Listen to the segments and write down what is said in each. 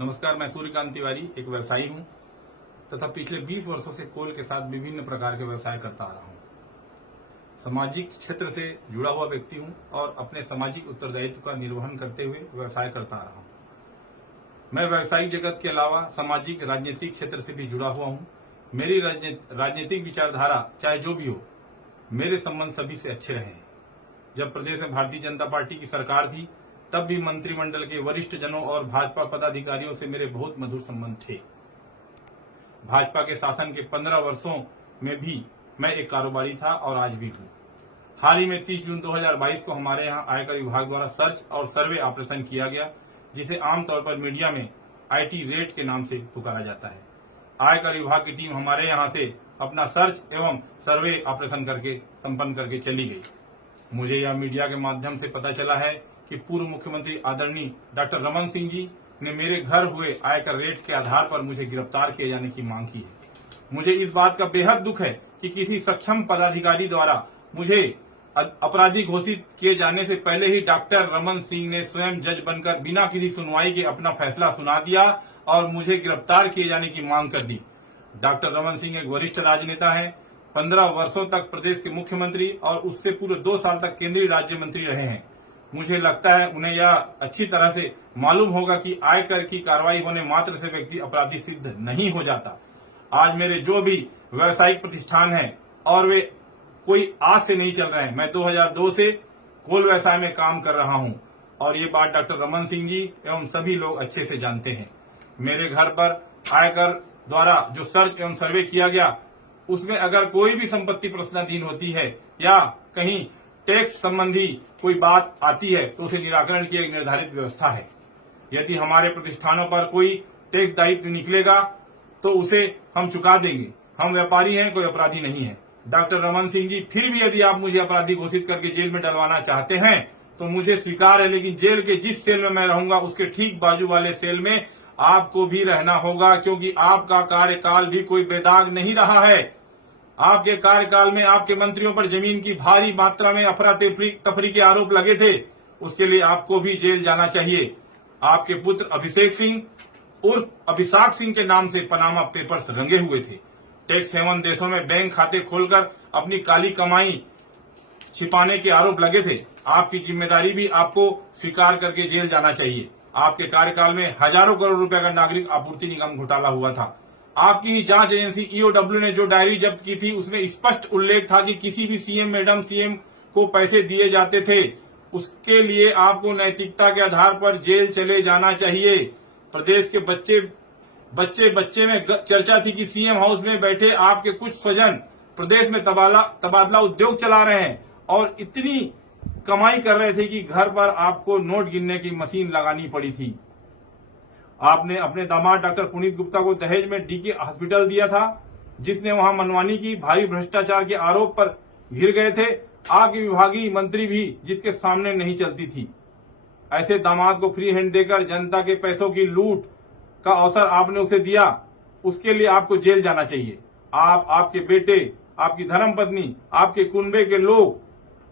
नमस्कार, मैं सूर्यकांत तिवारी एक व्यवसायी हूं तथा पिछले 20 वर्षों से कोल के साथ विभिन्न प्रकार के व्यवसाय करता आ रहा हूं। सामाजिक क्षेत्र से जुड़ा हुआ व्यक्ति हूं और अपने सामाजिक उत्तरदायित्व का निर्वहन करते हुए व्यवसाय करता आ रहा हूं। मैं व्यवसायिक जगत के अलावा सामाजिक राजनीतिक क्षेत्र से भी जुड़ा हुआ हूं। मेरी राजनीतिक विचारधारा चाहे जो भी हो, मेरे संबंध सभी से अच्छे रहे हैं। जब प्रदेश में भारतीय जनता पार्टी की सरकार थी तब भी मंत्रिमंडल के वरिष्ठ जनों और भाजपा पदाधिकारियों से मेरे बहुत मधुर संबंध थे। भाजपा के शासन के 15 वर्षों में भी मैं एक कारोबारी था और आज भी हूं। हाल ही में 30 जून 2022 को हमारे यहां आयकर विभाग द्वारा सर्च और सर्वे ऑपरेशन किया गया, जिसे आमतौर पर मीडिया में IT रेड के नाम से पुकारा जाता है। आयकर विभाग की टीम हमारे यहां से अपना सर्च एवं सर्वे ऑपरेशन संपन्न करके चली गई। मुझे यह मीडिया के माध्यम से पता चला है कि पूर्व मुख्यमंत्री आदरणीय डॉक्टर रमन सिंह जी ने मेरे घर हुए आयकर रेड के आधार पर मुझे गिरफ्तार किए जाने की मांग की है। मुझे इस बात का बेहद दुख है कि किसी सक्षम पदाधिकारी द्वारा मुझे अपराधी घोषित किए जाने से पहले ही डॉक्टर रमन सिंह ने स्वयं जज बनकर बिना किसी सुनवाई के अपना फैसला सुना दिया और मुझे गिरफ्तार किए जाने की मांग कर दी। डॉक्टर रमन सिंह एक वरिष्ठ राजनेता है। 15 वर्षों तक प्रदेश के मुख्यमंत्री और उससे पूरे 2 साल तक केंद्रीय राज्य मंत्री रहे हैं। मुझे लगता है उन्हें यह अच्छी तरह से मालूम होगा कि आयकर की कार्रवाई होने मात्र से व्यक्ति अपराधी सिद्ध नहीं हो जाता। आज मेरे जो भी व्यावसायिक प्रतिष्ठान हैं और वे कोई आज से नहीं चल रहे हैं। मैं 2002 से कोल व्यवसाय में काम कर रहा हूं और ये बात डॉक्टर रमन सिंह जी एवं सभी लोग अच्छे से जानते हैं। मेरे घर पर आयकर द्वारा जो सर्च एवं सर्वे किया गया, उसमें अगर कोई भी संपत्ति प्रश्नाधीन होती है या कहीं टैक्स संबंधी कोई बात आती है तो उसे निराकरण की एक निर्धारित व्यवस्था है। यदि हमारे प्रतिष्ठानों पर कोई टैक्स दायित्व निकलेगा तो उसे हम चुका देंगे। हम व्यापारी हैं, कोई अपराधी नहीं है। डॉक्टर रमन सिंह जी, फिर भी यदि आप मुझे अपराधी घोषित करके जेल में डलवाना चाहते हैं तो मुझे स्वीकार है, लेकिन जेल के जिस सेल में मैं रहूंगा उसके ठीक बाजू वाले सेल में आपको भी रहना होगा, क्योंकि आपका कार्यकाल भी कोई बेदाग नहीं रहा है। आपके कार्यकाल में आपके मंत्रियों पर जमीन की भारी मात्रा में अफरा तफरी के आरोप लगे थे। उसके लिए आपको भी जेल जाना चाहिए। आपके पुत्र अभिषेक सिंह उर्फ अभिषाक सिंह के नाम से पनामा पेपर्स रंगे हुए थे। टैक्स हेवन देशों में बैंक खाते खोलकर अपनी काली कमाई छिपाने के आरोप लगे थे। आपकी जिम्मेदारी भी आपको स्वीकार करके जेल जाना चाहिए। आपके कार्यकाल में हजारों करोड़ रुपए का नागरिक आपूर्ति निगम घोटाला हुआ था। आपकी ही जांच एजेंसी EOW ने जो डायरी जब्त की थी उसमें स्पष्ट उल्लेख था कि किसी भी सीएम को पैसे दिए जाते थे, उसके लिए आपको नैतिकता के आधार पर जेल चले जाना चाहिए। प्रदेश के बच्चे में चर्चा थी कि सीएम हाउस में बैठे आपके कुछ स्वजन प्रदेश में तबादला उद्योग चला रहे हैं और इतनी कमाई कर रहे थे कि घर पर आपको नोट गिनने की मशीन लगानी पड़ी थी। आपने अपने दामाद डॉक्टर पुनीत गुप्ता को दहेज में DK हॉस्पिटल दिया था, जिसने वहां मनमानी की, भारी भ्रष्टाचार के आरोप पर घिर गए थे। आपकी विभागीय मंत्री भी जिसके सामने नहीं चलती थी। ऐसे दामाद को फ्री हैंड देकर जनता के पैसों की लूट का अवसर आपने उसे दिया, उसके लिए आपको जेल जाना चाहिए। आप, आपके बेटे, आपकी धर्मपत्नी, आपके कुनबे के लोग,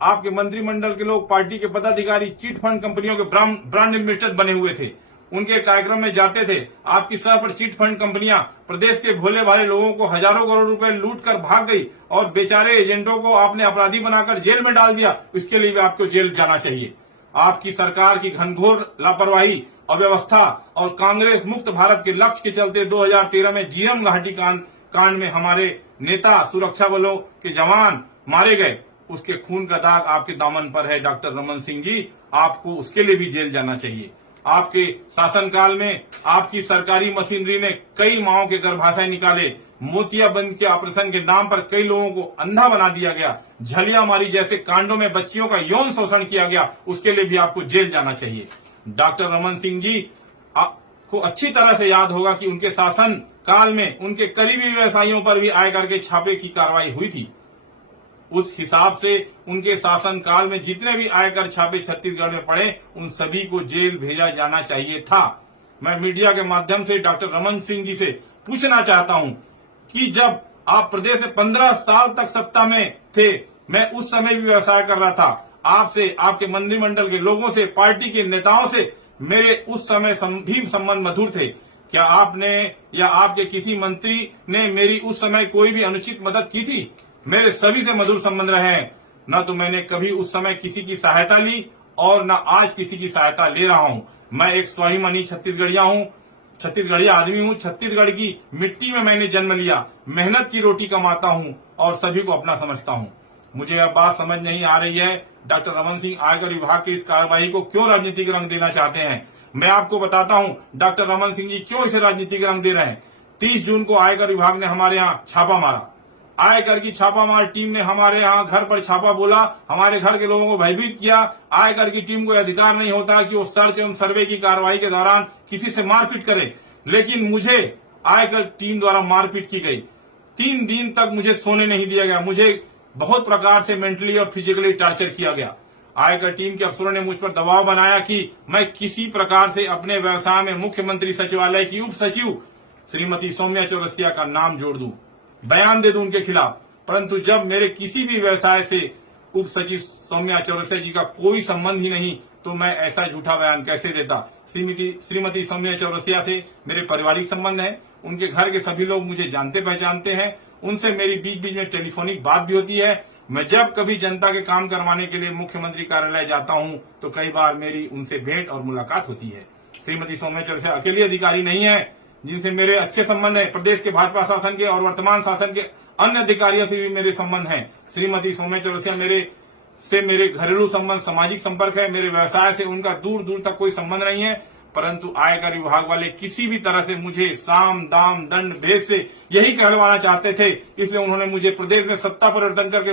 आपके मंत्रिमंडल के लोग, पार्टी के पदाधिकारी चिट फंड कंपनियों के ब्रांड एम्बेसडर बने हुए थे। उनके कार्यक्रम में जाते थे। आपकी सह पर चिट फंड कंपनियां प्रदेश के भोले भाले लोगों को हजारों करोड़ रुपए लूट कर भाग गई और बेचारे एजेंटों को आपने अपराधी बनाकर जेल में डाल दिया। इसके लिए भी आपको जेल जाना चाहिए। आपकी सरकार की घनघोर लापरवाही, अव्यवस्था और कांग्रेस मुक्त भारत के लक्ष्य के चलते 2013 में जीएम घाटी कांड में हमारे नेता, सुरक्षा बलों के जवान मारे गए। उसके खून का दाग आपके दामन पर है डॉक्टर रमन सिंह जी, आपको उसके लिए भी जेल जाना चाहिए। आपके शासनकाल में आपकी सरकारी मशीनरी ने कई माओं के गर्भाशय निकाले। मोतियाबंद के ऑपरेशन के नाम पर कई लोगों को अंधा बना दिया गया। झलियामारी जैसे कांडों में बच्चियों का यौन शोषण किया गया, उसके लिए भी आपको जेल जाना चाहिए। डॉक्टर रमन सिंह जी, आपको अच्छी तरह से याद होगा कि उनके शासन काल में उनके करीबी व्यवसायियों पर भी आयकर के छापे की कार्रवाई हुई थी। उस हिसाब से उनके शासन काल में जितने भी आयकर छापे छत्तीसगढ़ में पड़े, उन सभी को जेल भेजा जाना चाहिए था। मैं मीडिया के माध्यम से डॉक्टर रमन सिंह जी से पूछना चाहता हूं कि जब आप प्रदेश में 15 साल तक सत्ता में थे, मैं उस समय भी व्यवसाय कर रहा था। आपसे, आपके मंत्रिमंडल के लोगों से, पार्टी के नेताओं से मेरे उस समय भी संबंध मधुर थे। क्या आपने या आपके किसी मंत्री ने मेरी उस समय कोई भी अनुचित मदद की थी? मेरे सभी से मधुर संबंध रहे हैं। न तो मैंने कभी उस समय किसी की सहायता ली और न आज किसी की सहायता ले रहा हूं। मैं एक स्वाभिमानी छत्तीसगढ़िया आदमी हूं। छत्तीसगढ़ की मिट्टी में मैंने जन्म लिया, मेहनत की रोटी कमाता हूं और सभी को अपना समझता हूं। मुझे अब बात समझ नहीं आ रही है, डॉक्टर रमन सिंह आयकर विभाग की इस कार्रवाई को क्यों राजनीतिक रंग देना चाहते हैं। मैं आपको बताता हूं डॉक्टर रमन सिंह जी क्यों इसे राजनीतिक रंग दे रहे हैं। 30 जून को आयकर विभाग ने हमारे यहां छापा मारा। आयकर की छापामार टीम ने हमारे यहां घर पर छापा बोला, हमारे घर के लोगों को भयभीत किया। आयकर की टीम को अधिकार नहीं होता कि वो सर्च एवं सर्वे की कार्रवाई के दौरान किसी से मारपीट करे, लेकिन मुझे आयकर टीम द्वारा मारपीट की गई। 3 दिन तक मुझे सोने नहीं दिया गया। मुझे बहुत प्रकार से मेंटली और फिजिकली टॉर्चर किया गया। आयकर टीम के अफसरों ने मुझ पर दबाव बनाया कि मैं किसी प्रकार से अपने व्यवसाय में मुख्यमंत्री सचिवालय की उप सचिव श्रीमती सौम्या चौरसिया का नाम जोड़ दूं, बयान दे दूं उनके खिलाफ। परंतु जब मेरे किसी भी व्यवसाय से उप सचिव सौम्या चौरसिया जी का कोई संबंध ही नहीं, तो मैं ऐसा झूठा बयान कैसे देता। श्रीमती सौम्या चौरसिया से मेरे पारिवारिक संबंध है। उनके घर के सभी लोग मुझे जानते पहचानते हैं। उनसे मेरी बीच बीच में टेलीफोनिक बात भी होती है। मैं जब कभी जनता के काम करवाने के लिए मुख्यमंत्री कार्यालय जाता हूं तो कई बार मेरी उनसे भेंट और मुलाकात होती है। श्रीमती सौम्या चौरसिया अकेली अधिकारी नहीं है जिनसे मेरे अच्छे संबंध है। प्रदेश के भाजपा शासन के और वर्तमान शासन के अन्य अधिकारियों से भी मेरे संबंध हैं। श्रीमती सौम्या चौरसिया मेरे घरेलू संबंध, सामाजिक संपर्क है। मेरे व्यवसाय से उनका दूर दूर तक कोई संबंध नहीं है। परंतु आयकर विभाग वाले किसी भी तरह से मुझे साम दाम दंड भेद से यही कहलवाना चाहते थे। इसलिए उन्होंने मुझे प्रदेश में सत्ता परिवर्तन करके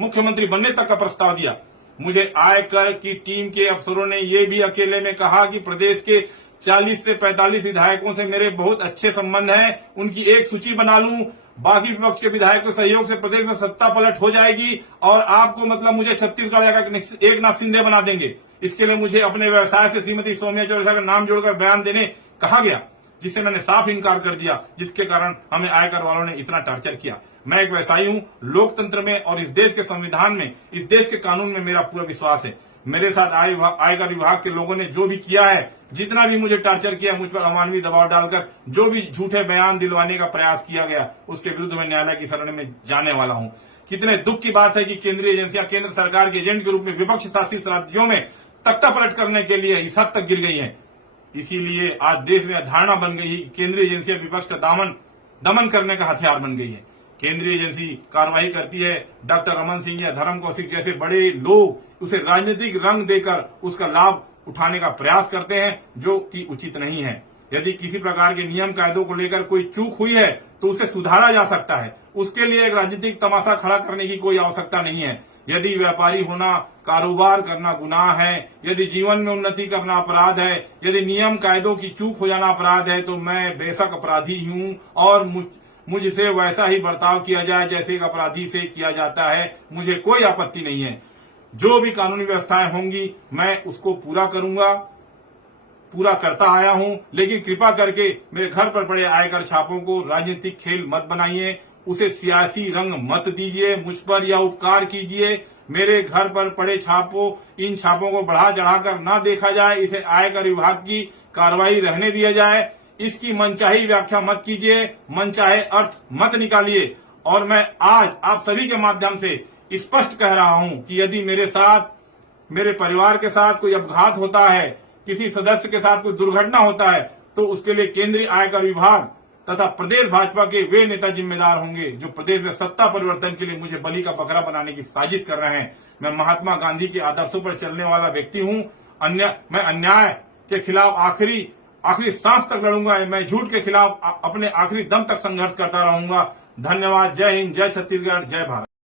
मुख्यमंत्री बनने तक का प्रस्ताव दिया। मुझे आयकर की टीम के अफसरों ने ये भी अकेले में कहा कि प्रदेश के 40 से 45 विधायकों से मेरे बहुत अच्छे संबंध हैं, उनकी एक सूची बना लूं। बाकी विपक्ष के विधायकों के सहयोग से प्रदेश में सत्ता पलट हो जाएगी और आपको मतलब मुझे छत्तीसगढ़ का एकनाथ शिंदे बना देंगे। इसके लिए मुझे अपने व्यवसाय से श्रीमती सौम्या चौरसिया का नाम जोड़कर बयान देने कहा गया, जिससे मैंने साफ इनकार कर दिया, जिसके कारण हमें आयकर वालों ने इतना टॉर्चर किया। मैं एक व्यवसायी हूं। लोकतंत्र में और इस देश के संविधान में, इस देश के कानून में मेरा पूरा विश्वास है। मेरे साथ आयकर विभाग के लोगों ने जो भी किया है, जितना भी मुझे टॉर्चर किया, मुझ पर अमानवीय दबाव डालकर जो भी झूठे बयान दिलवाने का प्रयास किया गया, उसके विरुद्ध मैं न्यायालय की शरण में जाने वाला हूं। कितने दुख की बात है कि केंद्रीय एजेंसियां केंद्र सरकार के एजेंट के रूप में विपक्ष शासित राज्यों में तख्ता पलट करने के लिए इस हद तक गिर गई हैं। इसीलिए आज देश में धारणा बन गई है कि केंद्रीय एजेंसियां विपक्ष का दमन करने का हथियार बन गई है। केंद्रीय एजेंसी कार्रवाई करती है, डॉक्टर रमन सिंह या धर्म कौशिक जैसे बड़े लोग उसे राजनीतिक रंग देकर उसका लाभ उठाने का प्रयास करते हैं, जो कि उचित नहीं है। यदि किसी प्रकार के नियम कायदों को लेकर कोई चूक हुई है तो उसे सुधारा जा सकता है। उसके लिए एक राजनीतिक तमाशा खड़ा करने की कोई आवश्यकता नहीं है। यदि व्यापारी होना, कारोबार करना गुनाह है, यदि जीवन में उन्नति करना अपराध है, यदि नियम कायदों की चूक हो जाना अपराध है, तो मैं बेशक अपराधी हूं और मुझसे वैसा ही बर्ताव किया जाए जैसे एक अपराधी से किया जाता है। मुझे कोई आपत्ति नहीं है। जो भी कानूनी व्यवस्थाएं होंगी मैं उसको पूरा करूंगा, पूरा करता आया हूं। लेकिन कृपा करके मेरे घर पर पड़े आयकर छापों को राजनीतिक खेल मत बनाइए, उसे सियासी रंग मत दीजिए मुझ पर, या उपकार कीजिए। मेरे घर पर पड़े इन छापों को बढ़ा चढ़ाकर न देखा जाए। इसे आयकर विभाग की कार्रवाई रहने दिया जाए। इसकी मनचाही व्याख्या मत कीजिए, मनचाहे अर्थ मत निकालिए। और मैं आज आप सभी के माध्यम से स्पष्ट कह रहा हूं कि यदि मेरे साथ, मेरे परिवार के साथ कोई अपघात होता है, किसी सदस्य के साथ कोई दुर्घटना होता है, तो उसके लिए केंद्रीय आयकर विभाग तथा प्रदेश भाजपा के वे नेता जिम्मेदार होंगे जो प्रदेश में सत्ता परिवर्तन के लिए मुझे बलि का बकरा बनाने की साजिश कर रहे हैं। मैं महात्मा गांधी के आदर्शों पर चलने वाला व्यक्ति हूं। मैं अन्याय के खिलाफ आखिरी सांस तक लड़ूंगा। मैं झूठ के खिलाफ अपने आखिरी दम तक संघर्ष करता रहूंगा। धन्यवाद। जय हिंद, जय छत्तीसगढ़, जय भारत।